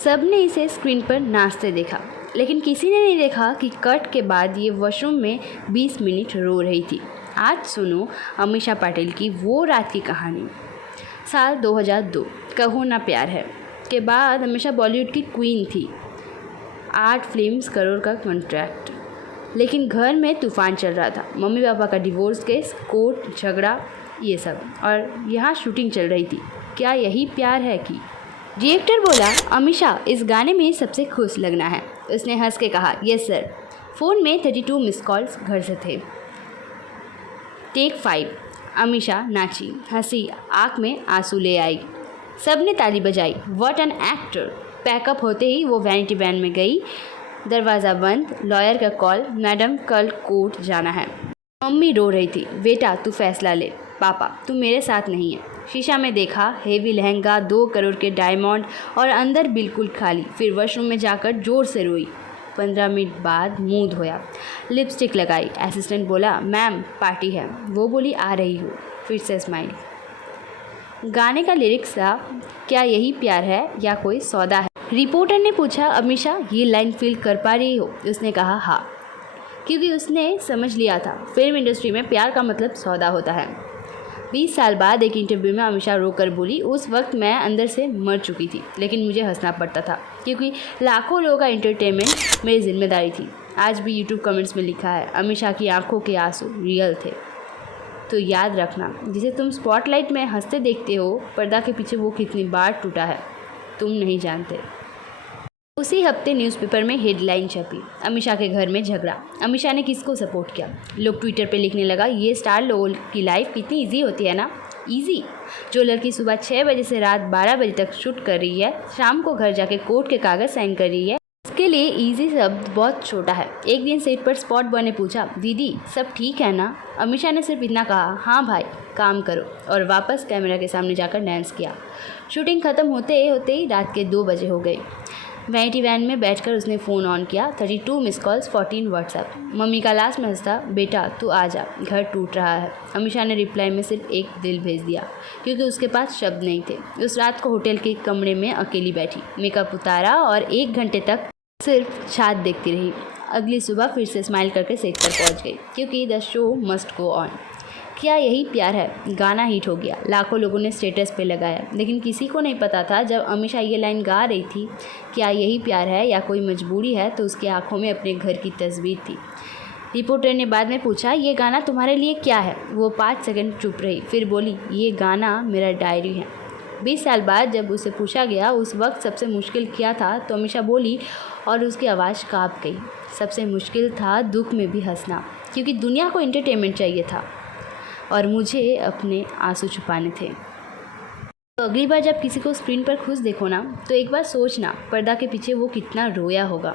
सबने इसे स्क्रीन पर नाचते देखा, लेकिन किसी ने नहीं देखा कि कट के बाद ये वॉशरूम में 20 मिनट रो रही थी। आज सुनो अमीषा पाटिल की वो रात की कहानी। साल 2002, कहो ना प्यार है के बाद अमीषा बॉलीवुड की क्वीन थी। 8 फिल्म्स, करोड़ का कॉन्ट्रैक्ट। लेकिन घर में तूफान चल रहा था। मम्मी पापा का डिवोर्स केस, कोर्ट झगड़ा, ये सब, और यहाँ शूटिंग चल रही थी। क्या यही प्यार है कि? डायरेक्टर बोला, अमीषा इस गाने में सबसे खुश लगना है। उसने हंस के कहा, यस सर। फ़ोन में 32 मिस कॉल्स घर से थे। टेक 5। अमीषा नाची, हंसी, आँख में आंसू ले आई। सबने ताली बजाई। What an actor. पैकअप होते ही वो वैनिटी वैन में गई। दरवाज़ा बंद, लॉयर का कॉल, मैडम कल कोर्ट जाना है। मम्मी रो रही थी, बेटा तू फैसला ले। पापा तू मेरे साथ नहीं है। शीशा में देखा, हेवी लहंगा, 2 करोड़ के डायमंड और अंदर बिल्कुल खाली। फिर वॉशरूम में जाकर ज़ोर से रोई। 15 मिनट बाद मुंह धोया, लिपस्टिक लगाई। असिस्टेंट बोला, मैम पार्टी है। वो बोली, आ रही हूँ। फिर से स्माइल। गाने का लिरिक्स था, क्या यही प्यार है या कोई सौदा है। रिपोर्टर ने पूछा, अमीषा ये लाइन फील कर पा रही हो? उसने कहा हाँ, क्योंकि उसने समझ लिया था फिल्म इंडस्ट्री में प्यार का मतलब सौदा होता है। 20 साल बाद एक इंटरव्यू में अमीषा रोकर बोली, उस वक्त मैं अंदर से मर चुकी थी, लेकिन मुझे हंसना पड़ता था क्योंकि लाखों लोगों का एंटरटेनमेंट मेरी जिम्मेदारी थी। आज भी यूट्यूब कमेंट्स में लिखा है, अमीषा की आंखों के आंसू रियल थे। तो याद रखना, जिसे तुम स्पॉटलाइट में हंसते देखते हो, पर्दा के पीछे वो कितनी बार टूटा है तुम नहीं जानते। उसी हफ्ते न्यूज़पेपर में हेडलाइन छपी, अमीषा के घर में झगड़ा। अमीषा ने किसको सपोर्ट किया? लोग ट्विटर पे लिखने लगा, ये स्टार लोगों की लाइफ कितनी इजी होती है ना। इजी? जो लड़की सुबह 6 बजे से रात 12 बजे तक शूट कर रही है, शाम को घर जाके कोर्ट के कागज़ साइन कर रही है, उसके लिए इजी शब्द बहुत छोटा है। एक दिन सेट पर स्पॉट बॉय ने पूछा, दीदी सब ठीक है ना? अमीषा ने सिर्फ इतना कहा, हाँ भाई काम करो, और वापस कैमरा के सामने जाकर डांस किया। शूटिंग ख़त्म होते होते ही रात के 2 बजे हो गए। वैनिटी वैन में बैठकर उसने फ़ोन ऑन किया। 32 मिस कॉल्स, 14 व्हाट्सएप। मम्मी का लास्ट मैसेज था, बेटा तू आ जा, घर टूट रहा है। अमीषा ने रिप्लाई में सिर्फ एक दिल भेज दिया, क्योंकि उसके पास शब्द नहीं थे। उस रात को होटल के कमरे में अकेली बैठी, मेकअप उतारा और 1 घंटे तक सिर्फ छात देखती रही। अगली सुबह फिर से स्माइल करके सेट पर पहुँच गई, क्योंकि the show must go on. क्या यही प्यार है? गाना हिट हो गया, लाखों लोगों ने स्टेटस पे लगाया, लेकिन किसी को नहीं पता था जब अमीषा ये लाइन गा रही थी, क्या यही प्यार है या कोई मजबूरी है, तो उसकी आंखों में अपने घर की तस्वीर थी। रिपोर्टर ने बाद में पूछा, ये गाना तुम्हारे लिए क्या है? वो 5 सेकंड चुप रही, फिर बोली, ये गाना मेरा डायरी है। 20 साल बाद जब उसे पूछा गया उस वक्त सबसे मुश्किल क्या था, तो अमीषा बोली और उसकी आवाज़ काँप गई, सबसे मुश्किल था दुख में भी हंसना, क्योंकि दुनिया को एंटरटेनमेंट चाहिए था और मुझे अपने आंसू छुपाने थे। तो अगली बार जब किसी को स्क्रीन पर खुश देखो ना, तो एक बार सोचना पर्दा के पीछे वो कितना रोया होगा।